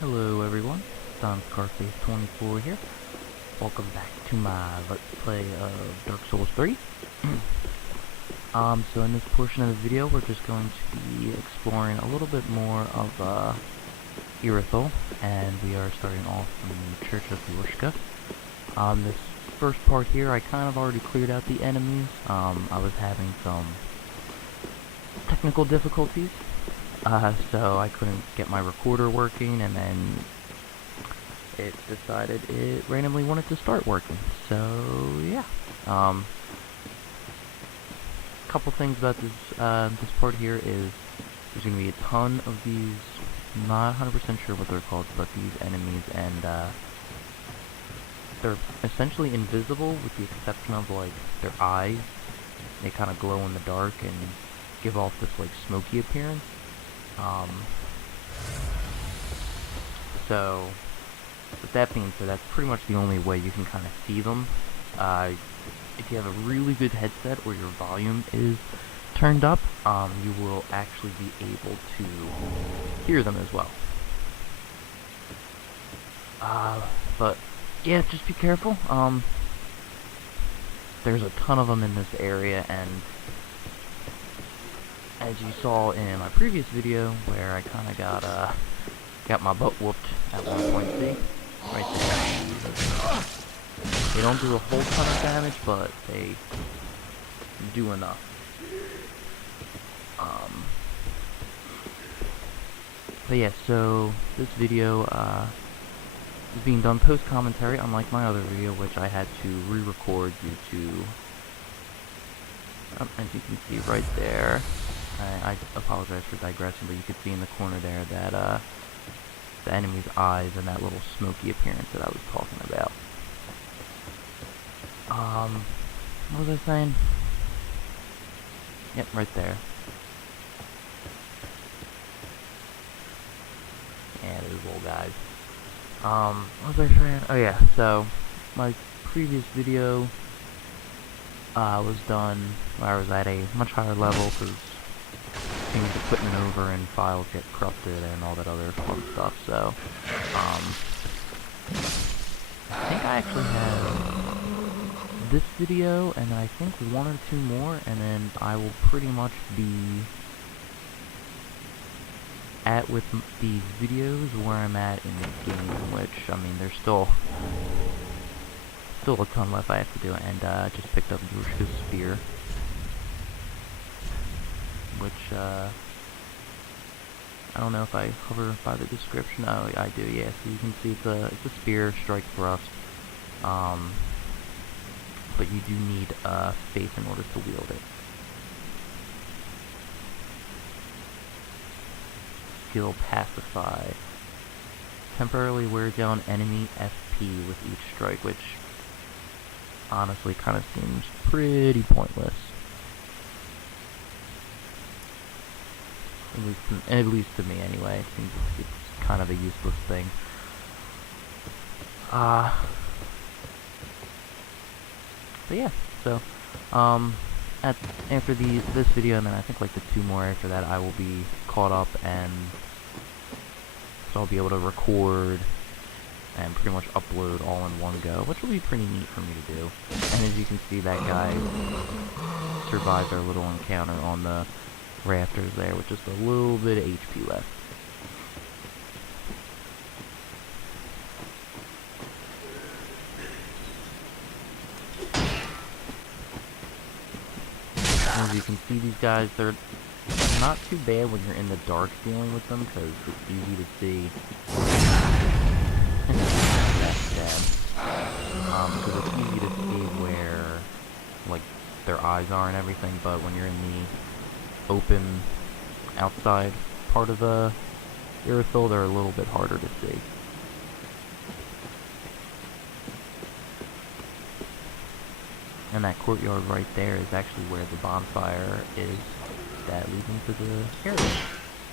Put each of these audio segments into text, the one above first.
Hello everyone, Don Scarface24 here. Welcome back to my Let's Play of Dark Souls 3. So in this portion of the video, we're just going to be exploring a little bit more of Irythyll, and we are starting off from the Church of Yorshka. This first part here, I kind of already cleared out the enemies. I was having some technical difficulties. So I couldn't get my recorder working, and then it decided it randomly wanted to start working. So yeah, couple things about this this part here is there's gonna be a ton of these. Not 100% sure what they're called, but these enemies, and they're essentially invisible with the exception of like their eyes. They kind of glow in the dark and give off this like smoky appearance. So, with that being said, that's pretty much the only way you can kind of see them. If you have a really good headset or your volume is turned up, you will actually be able to hear them as well. But yeah, just be careful. There's a ton of them in this area, and as you saw in my previous video, where I kind of got my butt whooped at one point, see? Right there. They don't do a whole ton of damage, but they do enough. But yeah, so this video is being done post-commentary, unlike my other video, which I had to re-record due to, as you can see right there, I apologize for digressing, but you can see in the corner there that the enemy's eyes and that little smoky appearance that I was talking about. What was I saying? Yep, right there. Yeah, those little guys. What was I saying? Oh yeah, so my previous video was done where I was at a much higher level because change equipment over and files get corrupted and all that other fun stuff. So I think I actually have this video and I think one or two more, and then I will pretty much be at with these videos where I'm at in the game, which, I mean, there's still a ton left I have to do, and I just picked up Yorshka's spear, which, I don't know if I hover by the description. Oh, I do, yeah. So you can see it's a spear, strike thrust, but you do need faith in order to wield it. Skill Pacify. Temporarily wear down enemy FP with each strike, which honestly kind of seems pretty pointless. At least to me anyway. It seems it's kind of a useless thing. But yeah, so after this video, and then I think like the two more after that, I will be caught up, and so I'll be able to record and pretty much upload all in one go, which will be pretty neat for me to do. And as you can see, that guy survived our little encounter on the rafters there with just a little bit of HP left. As you can see, these guys, they're not too bad when you're in the dark dealing with them, because it's easy to see. That's bad. Because it's easy to see where, like, their eyes are and everything, but when you're in the open, outside part of the Irythyll, they're a little bit harder to see. And that courtyard right there is actually where the bonfire is that leads into the area.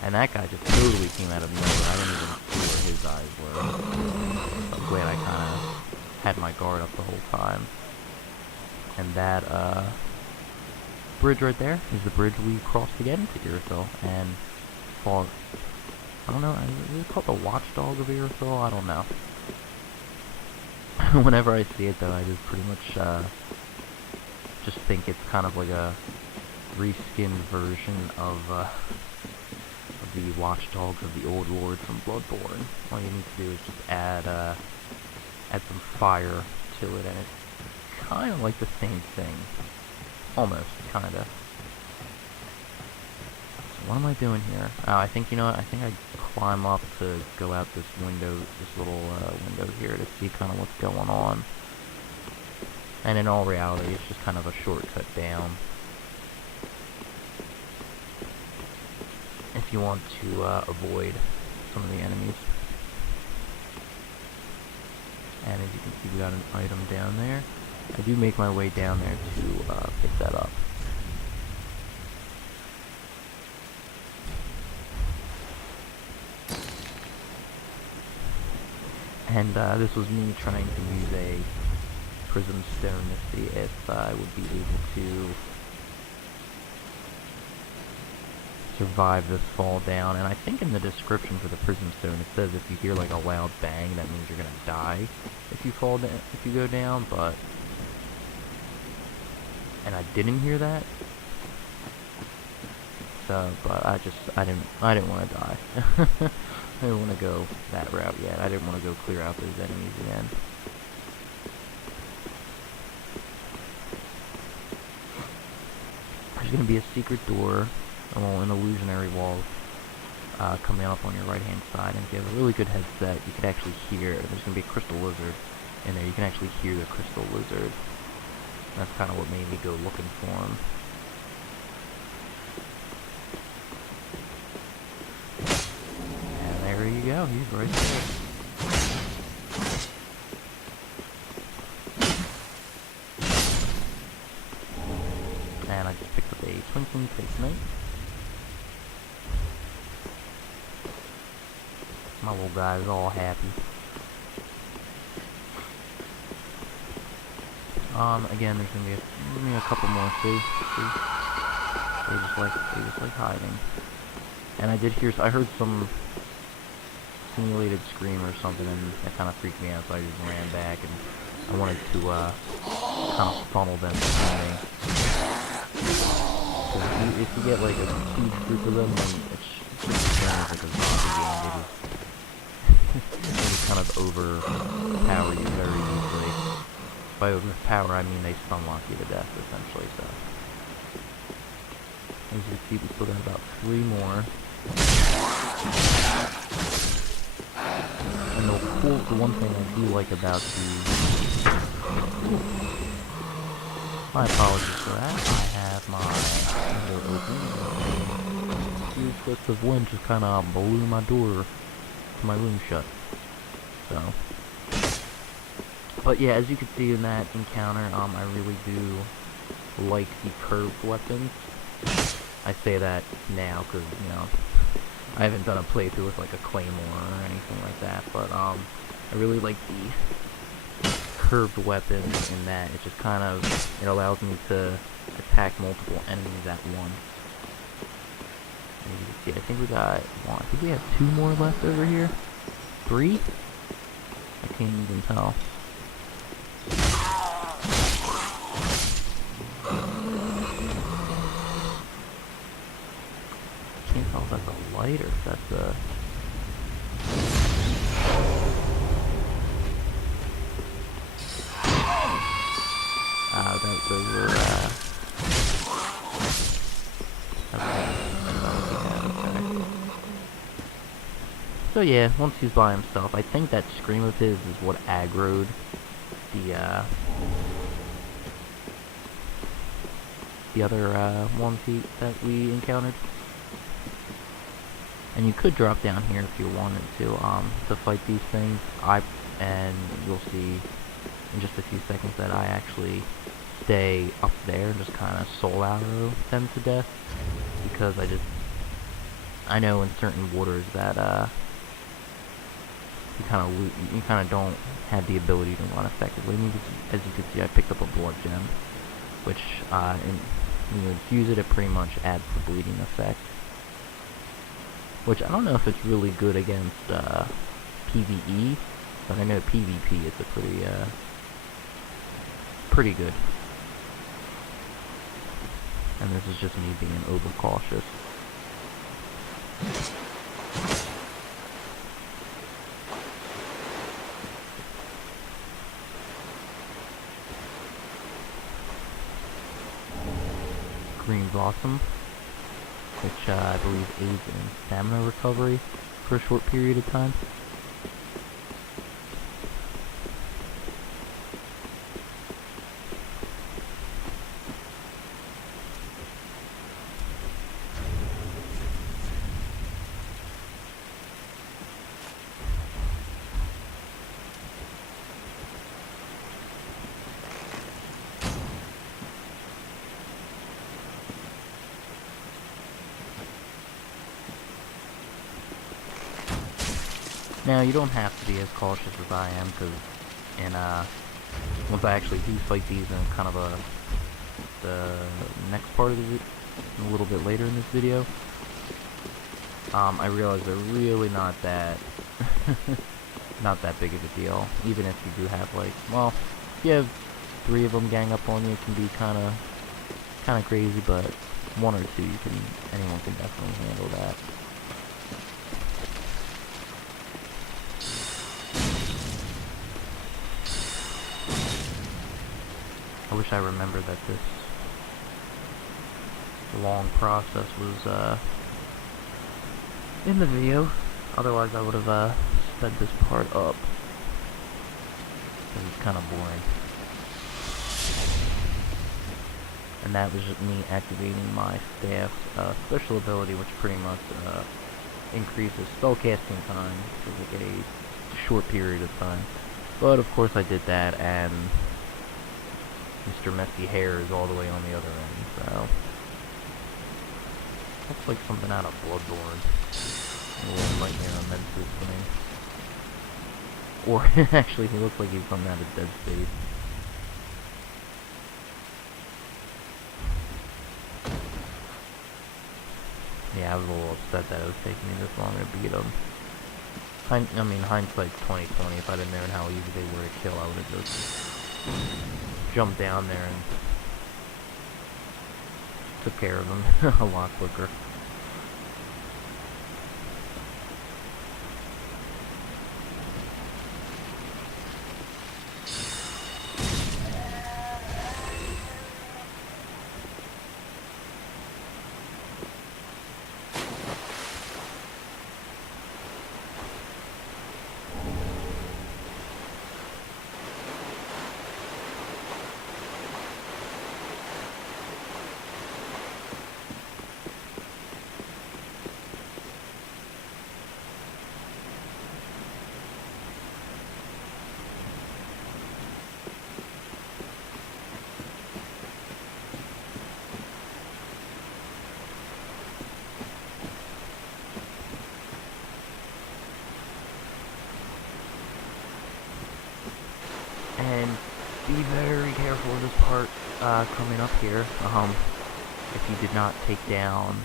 And that guy just totally came out of nowhere. I didn't even see where his eyes were. I'm glad I kind of had my guard up the whole time. And that bridge right there is the bridge we crossed to get into Irythyll, and I don't know, is it called the Watchdog of Irythyll? I don't know. Whenever I see it though, I just pretty much just think it's kind of like a reskinned version of the Watchdogs of the Old Lord from Bloodborne. All you need to do is just add some fire to it, and it's kind of like the same thing. Almost, kind of. So what am I doing here? Oh, I think, you know what, I think I climb up to go out this window, this little window here to see kind of what's going on. And in all reality, it's just kind of a shortcut down. If you want to avoid some of the enemies. And as you can see, we got an item down there. I do make my way down there to pick that up. And this was me trying to use a prism stone to see if I would be able to survive this fall down. And I think in the description for the prism stone it says if you hear like a loud bang, that means you're gonna die if you fall down, if you go down. But and I didn't hear that, so but I didn't want to die. I didn't want to go that route yet. I didn't want to go clear out those enemies again. There's going to be a secret door, an illusionary wall coming up on your right hand side, and if you have a really good headset, you can actually hear, there's going to be a crystal lizard in there, you can actually hear the crystal lizard. That's kind of what made me go looking for him. And there you go, he's right there. And I just picked up a twinkling face knight. My little guy's all happy. Again, there's gonna be a couple more. See? They just like hiding. And I heard some simulated scream or something, and that kind of freaked me out. So I just ran back, and I wanted to kind of funnel them to me. So if you get like a huge group of them, then it's just like a zombie game. They just kind of overpower you very easily. By overpower, I mean they stun lock you to death, essentially, so. As you can see, we still got about 3 more. And the one thing I do like about my apologies for that. I have my window open. A few flips of wind just kind of blew my door to my room shut. So. But yeah, as you can see in that encounter, I really do like the curved weapons. I say that now because, you know, I haven't done a playthrough with like a claymore or anything like that, but I really like the curved weapons in that it just kind of, it allows me to attack multiple enemies at once. And you can see, I think we got one. I think we have 2 more left over here. 3? I can't even tell. Can't tell if that's a light or if that's a... those were, okay. So yeah, once he's by himself, I think that scream of his is what aggroed the other ones that we encountered. And you could drop down here if you wanted to fight these things. And you'll see in just a few seconds that I actually stay up there and just kind of soul arrow them to death, because I know in certain waters that you kind of don't have the ability to run effectively. And as you can see, I picked up a blood gem, which when you infuse it, it pretty much adds the bleeding effect. which I don't know if it's really good against PvE, but I know PvP it's a pretty good. And this is just me being overcautious. Green Blossom, which I believe aids in stamina recovery for a short period of time. Now, you don't have to be as cautious as I am, because once I actually do fight these in kind of the next part of the a little bit later in this video, I realize they're really not that not that big of a deal. Even if you do have, like, well, if you have 3 of them gang up on you, it can be kind of crazy, but 1 or 2, anyone can definitely handle that. I wish I remembered that this long process was in the video. Otherwise, I would have sped this part up, because it's kind of boring. And that was just me activating my staff's special ability, which pretty much increases spellcasting time for like a short period of time. But of course I did that, and Mr. Messy Hair is all the way on the other end, so looks like something out of Bloodborne. A little Nightmare on Menses thing. Or actually, he looks like he's something out of Dead Space. Yeah, I was a little upset that it was taking me this long to beat him. I mean, hindsight's 20/20. If I didn't know how easy they were to kill, I would have just jumped down there and took care of them a lot quicker. And be very careful of this part coming up here. If you did not take down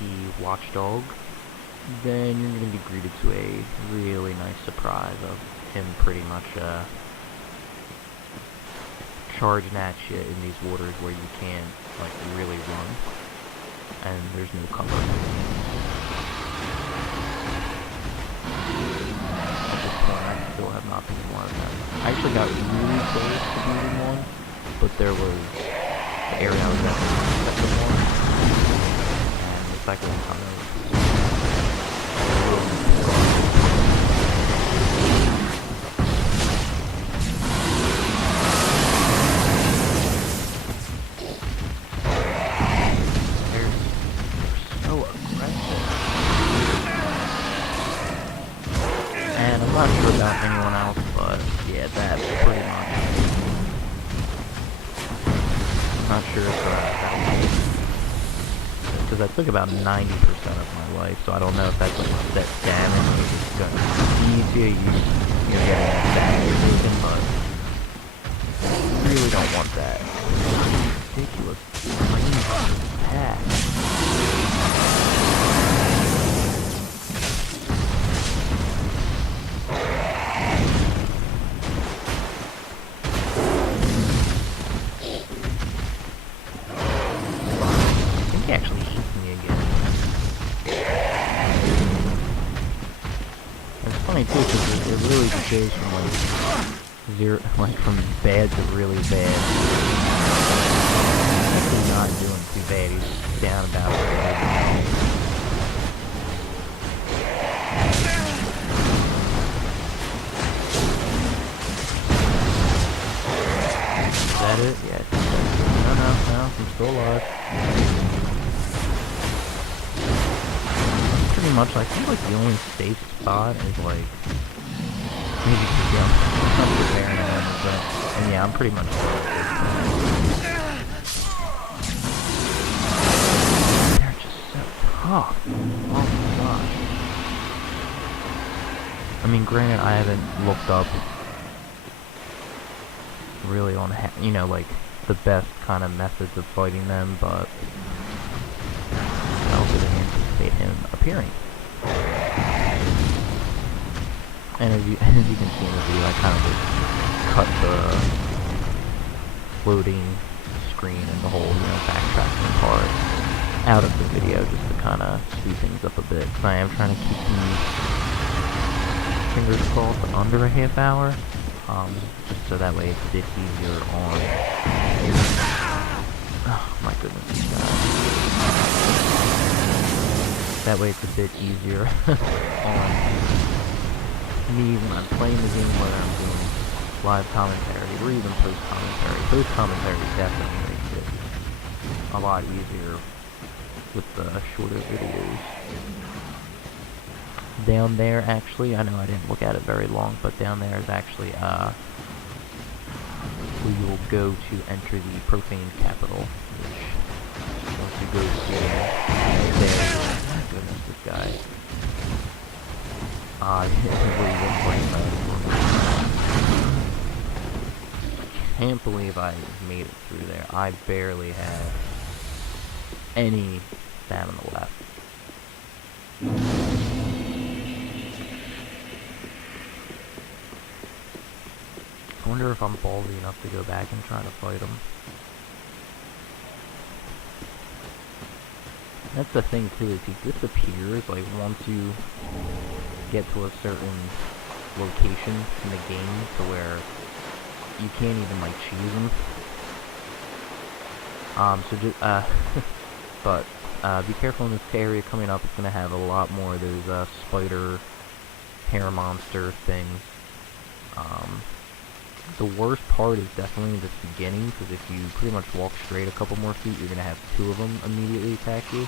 the watchdog, then you're going to be greeted to a really nice surprise of him pretty much charging at you in these waters where you can't like really run, and there's no cover. I still have not beaten one of them. I actually got really close to beating one, but there was the area I was at the second one, and the second one kind of they're so aggressive. And I'm not sure about anyone else, but yeah, that's pretty much. I'm not sure if because I took about 90% of my life, so I don't know if that's like set damage, or if it's gonna feed you, you're getting that damage taken, but you really don't want that. Ridiculous. Attack. funny too, because it really just goes from like zero, like from bad to really bad. He's actually not doing too bad. He's down about it. Is that it? Yeah. No, I'm still alive. Pretty much, I think like the only safe spot is like maybe to jump. I'm preparing on but and yeah, I'm pretty much they're just so tough. Oh my gosh. I mean, granted, I haven't looked up really on you know, like the best kind of methods of fighting them, but I also didn't anticipate him appearing. And as you can see in the video, I kind of just cut the loading screen and the whole, you know, backtracking part out of the video just to kind of speed things up a bit. Because I am trying to keep these fingers crossed under a half hour, just so that way it's a bit easier on. Oh my goodness, these guys. That way it's a bit easier on me when I'm playing the game, whether I'm doing live commentary or even post-commentary. Post-commentary definitely makes it a lot easier with the shorter videos. Down there, actually, I know I didn't look at it very long, but down there is actually, where you'll go to enter the profane capital, which, once you go through there, my goodness, this guy. Can't believe I made it through there. I barely have any stamina left. I wonder if I'm ballsy enough to go back and try to fight him. That's the thing too, is he disappears, like, once you get to a certain location in the game to where you can't even, like, choose them. So just, but, be careful in this area coming up. It's gonna have a lot more of those, spider, hair monster things. The worst part is definitely the beginning, because if you pretty much walk straight a couple more feet, you're gonna have two of them immediately attack you.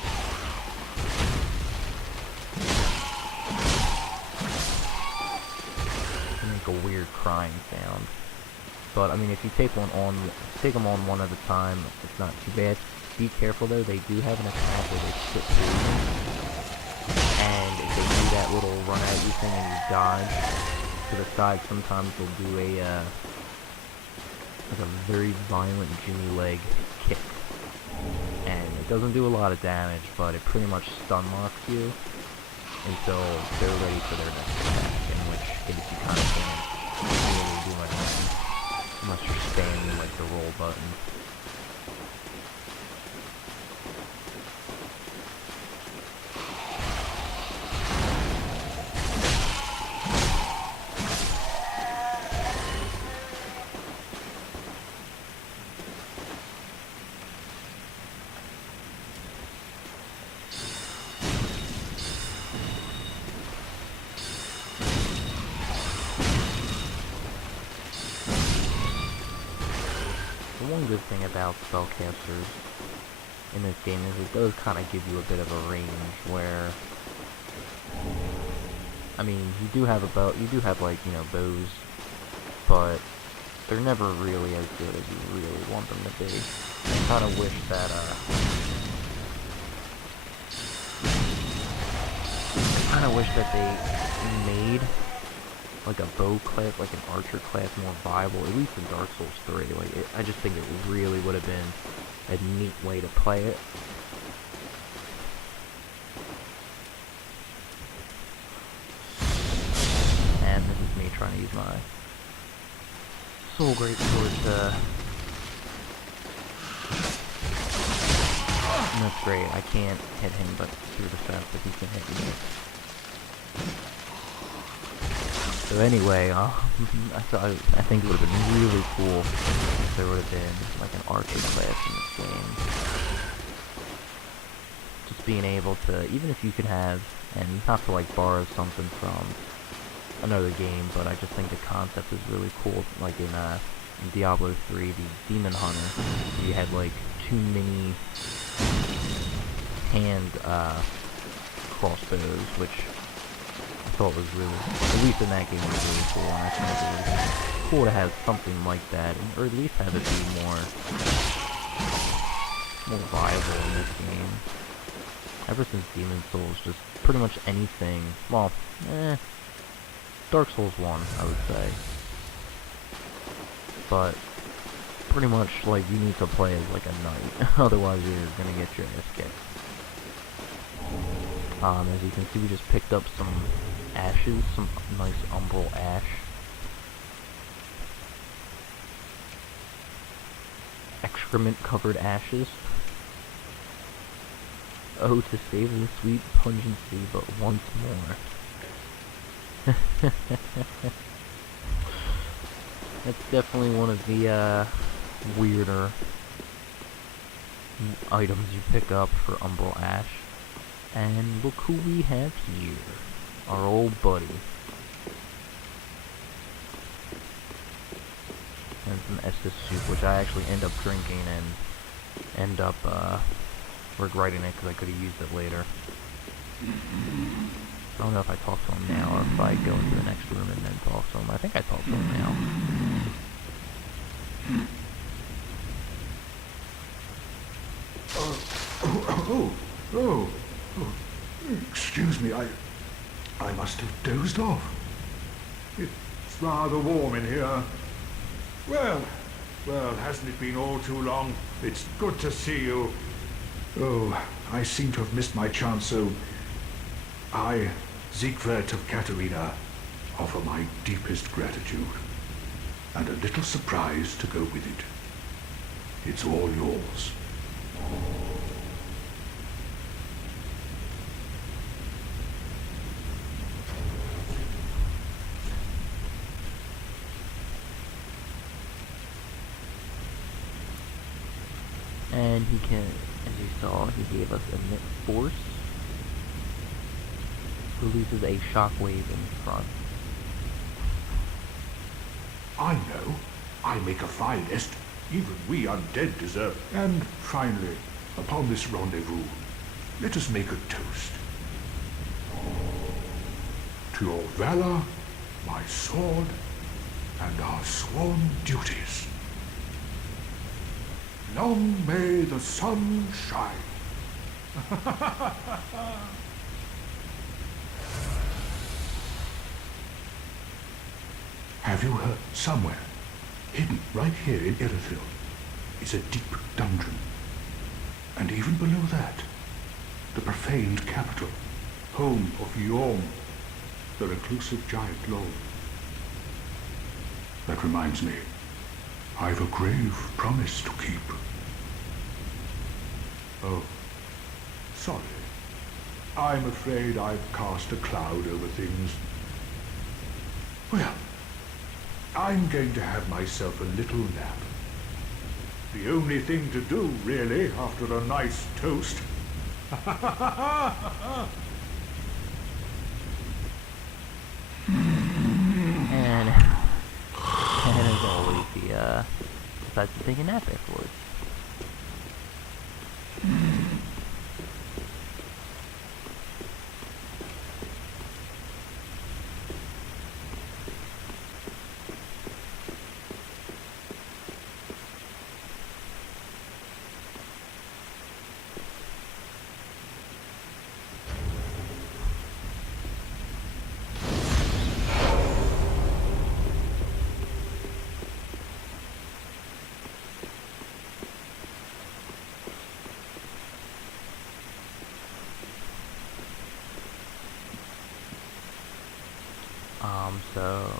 Make a weird crying sound. But I mean, if you take them on one at a time, it's not too bad. Be careful though; they do have an attack where they skip through, and if they do that little run at you thing and you dodge to the side, sometimes they'll do a like a very violent Jimmy leg kick, and it doesn't do a lot of damage, but it pretty much stun locks you until they're ready for their next attack, in which case you kind of can't really do anything unless you're spamming like the roll button. One good thing about spellcasters in this game is it does kind of give you a bit of a range where, I mean, you do have a bow, you do have, like, you know, bows, but they're never really as good as you really want them to be. I kind of wish that, they made like a bow class, like an archer class, more viable, at least in Dark Souls 3. Like, I just think it really would have been a neat way to play it. And this is me trying to use my Soul Greatsword to... And that's great, I can't hit him but through the fence, but he can hit me. So anyway, I think it would have been really cool if there would have been like an arcade class in this game. Just being able to, even if you could have, and not to like borrow something from another game, but I just think the concept is really cool. Like in Diablo 3, the Demon Hunter, you had like two mini hand crossbows, which I thought was really, at least in that game, was really cool, and I think it was cool to have something like that, or at least have it be more viable in this game. Ever since Demon Souls, just pretty much anything, well, Dark Souls 1, I would say, but pretty much, like, you need to play as, like, a knight, otherwise you're gonna get your ass kicked. As you can see, we just picked up some ashes, some nice umbral ash. Excrement-covered ashes. Oh, to savor the sweet pungency, but once more. That's definitely one of the, weirder items you pick up for umbral ash. And look who we have here. Our old buddy. And some Estus soup, which I actually end up drinking and end up regretting it because I could have used it later. I don't know if I talk to him now or if I go into the next room and then talk to him. I think I talk to him now. Oh, excuse me, I must have dozed off. It's rather warm in here. Well, hasn't it been all too long? It's good to see you. Oh, I seem to have missed my chance, so I, Siegwart of Katarina, offer my deepest gratitude, and a little surprise to go with it. It's all yours. And he can, as you saw, he gave us emit force. Releases a shockwave in front. I know. I make a fine nest. Even we undead deserve. And finally, upon this rendezvous, let us make a toast. To your valor, my sword, and our sworn duties. Long may the sun shine. Have you heard? Somewhere, hidden right here in Irythyll, is a deep dungeon. And even below that, the profaned capital, home of Yom, the reclusive giant lord. That reminds me, I've a grave promise to keep. Oh, sorry. I'm afraid I've cast a cloud over things. Well, I'm going to have myself a little nap. The only thing to do, really, after a nice toast. And as always, he decides to take a nap afterwards. So,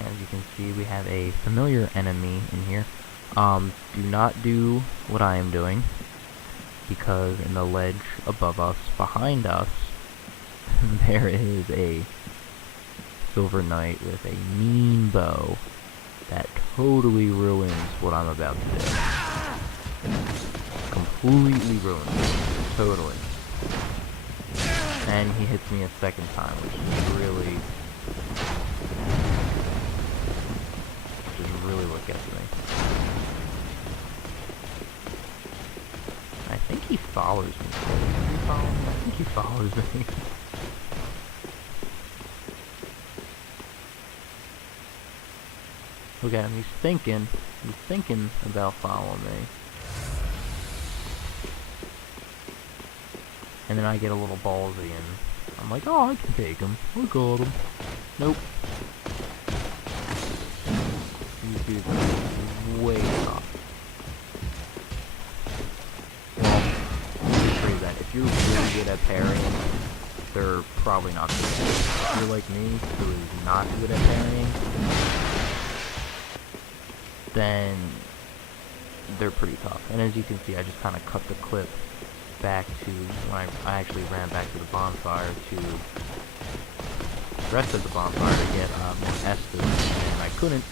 as you can see, we have a familiar enemy in here. Do not do what I am doing, because in the ledge above us, behind us, there is a Silver Knight with a mean bow that totally ruins what I'm about to do. Completely ruins it. Totally. And he hits me a second time, which is really what gets me. I think he follows me. Does he follow me? I think he follows me. Look at him, he's thinking about following me. And then I get a little ballsy and I'm like, oh, I can take him. I got him. Nope. These dudes are way off. Well, let me tell you that. If you're really good at parrying, they're probably not good. If you're like me, who is not good at parrying, then they're pretty tough. And as you can see, I just kind of cut the clip back to when I actually ran back to the bonfire to the rest of the bonfire to get more Estus, and I couldn't.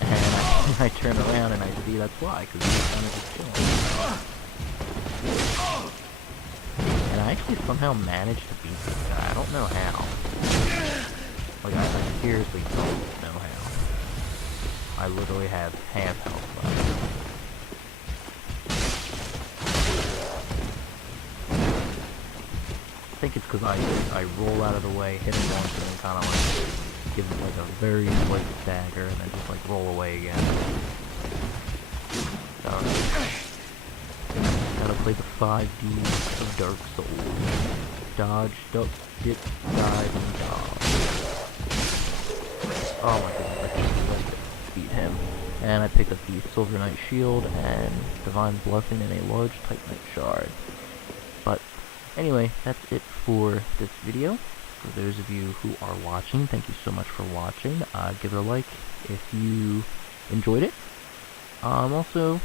And I turned around and I see that's why, because he was kind of just chilling. And I actually somehow managed to beat this guy. I don't know how. Like, I seriously don't know how. I literally have half health left. I think it's because I roll out of the way, hit him once, and then kind of like give him like a very slight stagger, and then just like roll away again. So, gotta play the 5Ds of Dark Souls. Dodge, duck, dip, dive, and dodge. Oh my goodness, I can't wait to beat him. And I pick up the Silver Knight Shield and Divine Blessing and a large Titanite Shard. But anyway, that's it for this video. For those of you who are watching, thank you so much for watching. Give it a like if you enjoyed it. I'm also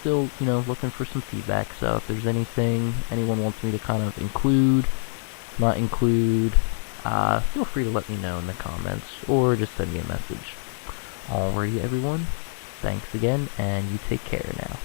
still, looking for some feedback, so if there's anything anyone wants me to kind of include, not include, feel free to let me know in the comments, or just send me a message. Alrighty everyone, thanks again, and you take care now.